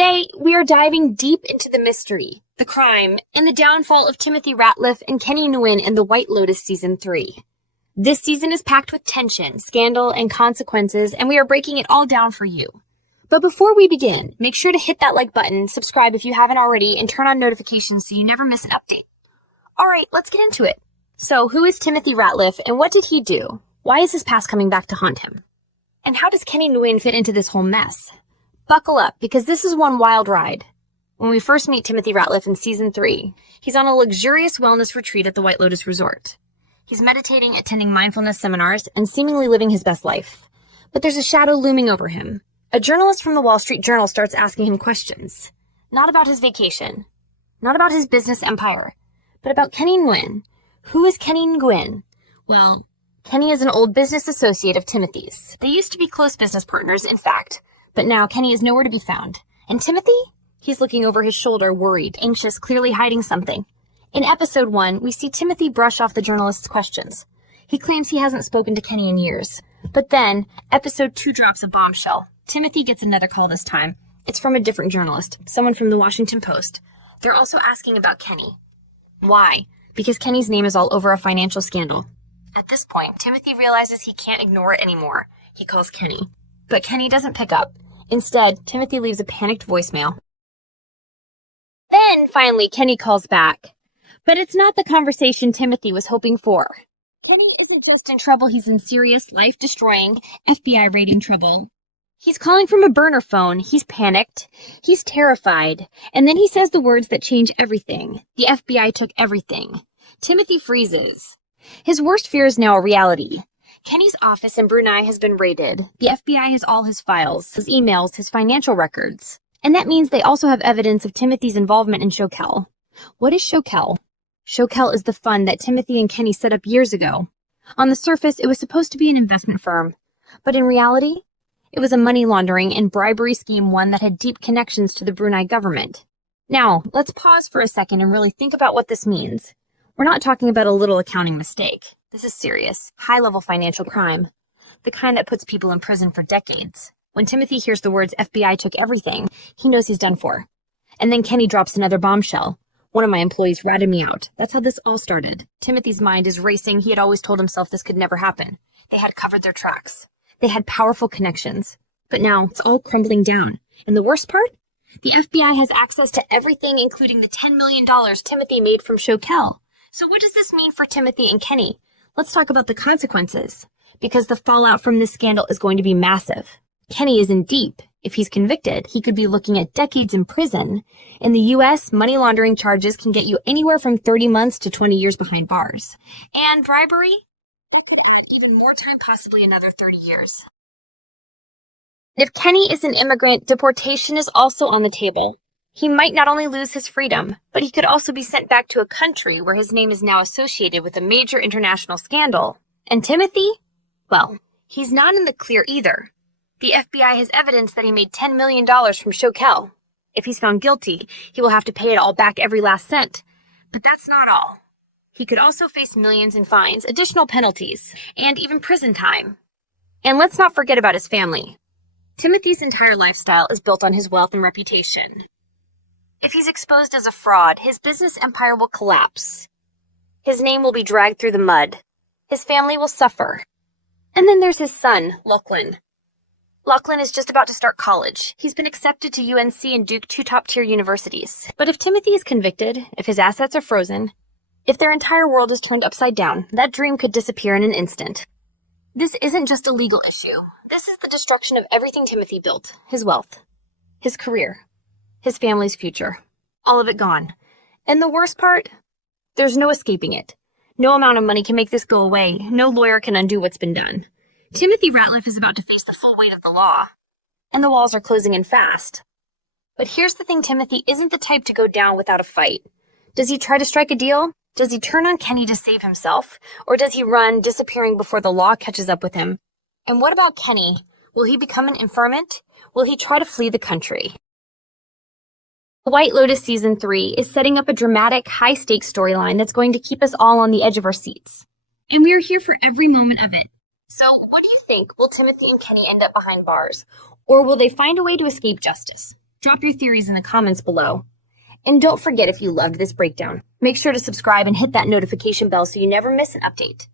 Today, we are diving deep into the mystery, the crime, and the downfall of Timothy Ratliff and Kenny Nguyen in the White Lotus Season 3. This season is packed with tension, scandal, and consequences, and we are breaking it all down for you. But before we begin, make sure to hit that like button, subscribe if you haven't already, and turn on notifications so you never miss an update. Alright, let's get into it. So, who is Timothy Ratliff, and what did he do? Why is his past coming back to haunt him? And how does Kenny Nguyen fit into this whole mess? Buckle up, because this is one wild ride. When we first meet Timothy Ratliff in Season 3, he's on a luxurious wellness retreat at the White Lotus Resort. He's meditating, attending mindfulness seminars, and seemingly living his best life. But there's a shadow looming over him. A journalist from the Wall Street Journal starts asking him questions. Not about his vacation, not about his business empire, but about Kenny Nguyen. Who is Kenny Nguyen? Well, Kenny is an old business associate of Timothy's. They used to be close business partners, in fact. But now Kenny is nowhere to be found. And Timothy? He's looking over his shoulder, worried, anxious, clearly hiding something. In episode 1, we see Timothy brush off the journalist's questions. He claims he hasn't spoken to Kenny in years. But then, episode 2 drops a bombshell. Timothy gets another call this time. It's from a different journalist, someone from the Washington Post. They're also asking about Kenny. Why? Because Kenny's name is all over a financial scandal. At this point, Timothy realizes he can't ignore it anymore. He calls Kenny. But Kenny doesn't pick up. Instead, Timothy leaves a panicked voicemail. Then, finally, Kenny calls back. But it's not the conversation Timothy was hoping for. Kenny isn't just in trouble, he's in serious, life-destroying, FBI raiding trouble. He's calling from a burner phone, he's panicked, he's terrified, and then he says the words that change everything. The FBI took everything. Timothy freezes. His worst fear is now a reality. Kenny's office in Brunei has been raided. The FBI has all his files, his emails, his financial records. And that means they also have evidence of Timothy's involvement in Sho-Kel. What is Sho-Kel? Sho-Kel is the fund that Timothy and Kenny set up years ago. On the surface, it was supposed to be an investment firm. But in reality, it was a money laundering and bribery scheme, one that had deep connections to the Brunei government. Now, let's pause for a second and really think about what this means. We're not talking about a little accounting mistake. This is serious, high-level financial crime, the kind that puts people in prison for decades. When Timothy hears the words FBI took everything, he knows he's done for. And then Kenny drops another bombshell. One of my employees ratted me out. That's how this all started. Timothy's mind is racing. He had always told himself this could never happen. They had covered their tracks. They had powerful connections. But now it's all crumbling down. And the worst part? The FBI has access to everything, including the $10 million Timothy made from Sho-Kel. So what does this mean for Timothy and Kenny? Let's talk about the consequences, because the fallout from this scandal is going to be massive. Kenny is in deep. If he's convicted, he could be looking at decades in prison. In the U.S., money laundering charges can get you anywhere from 30 months to 20 years behind bars. And bribery? That could add even more time, possibly another 30 years. If Kenny is an immigrant, deportation is also on the table. He might not only lose his freedom, but he could also be sent back to a country where his name is now associated with a major international scandal. And Timothy? Well, he's not in the clear either. The FBI has evidence that he made $10 million from Sho-Kel. If he's found guilty, he will have to pay it all back, every last cent. But that's not all. He could also face millions in fines, additional penalties, and even prison time. And let's not forget about his family. Timothy's entire lifestyle is built on his wealth and reputation. If he's exposed as a fraud, his business empire will collapse. His name will be dragged through the mud. His family will suffer. And then there's his son, Lachlan. Lachlan is just about to start college. He's been accepted to UNC and Duke, 2 top-tier universities. But if Timothy is convicted, if his assets are frozen, if their entire world is turned upside down, that dream could disappear in an instant. This isn't just a legal issue. This is the destruction of everything Timothy built. His wealth, his career, his family's future. All of it gone. And the worst part? There's no escaping it. No amount of money can make this go away. No lawyer can undo what's been done. Timothy Ratliff is about to face the full weight of the law. And the walls are closing in fast. But here's the thing, Timothy isn't the type to go down without a fight. Does he try to strike a deal? Does he turn on Kenny to save himself? Or does he run, disappearing before the law catches up with him? And what about Kenny? Will he become an informant? Will he try to flee the country? White Lotus Season 3 is setting up a dramatic, high-stakes storyline that's going to keep us all on the edge of our seats. And we are here for every moment of it. So, what do you think? Will Timothy and Kenny end up behind bars? Or will they find a way to escape justice? Drop your theories in the comments below. And don't forget, if you loved this breakdown, make sure to subscribe and hit that notification bell so you never miss an update.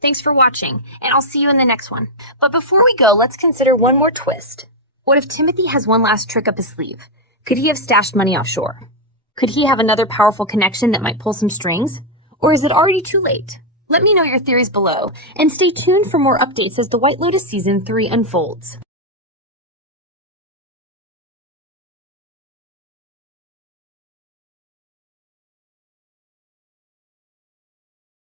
Thanks for watching, and I'll see you in the next one. But before we go, let's consider one more twist. What if Timothy has one last trick up his sleeve? Could he have stashed money offshore? Could he have another powerful connection that might pull some strings? Or is it already too late? Let me know your theories below, and stay tuned for more updates as the White Lotus Season 3 unfolds.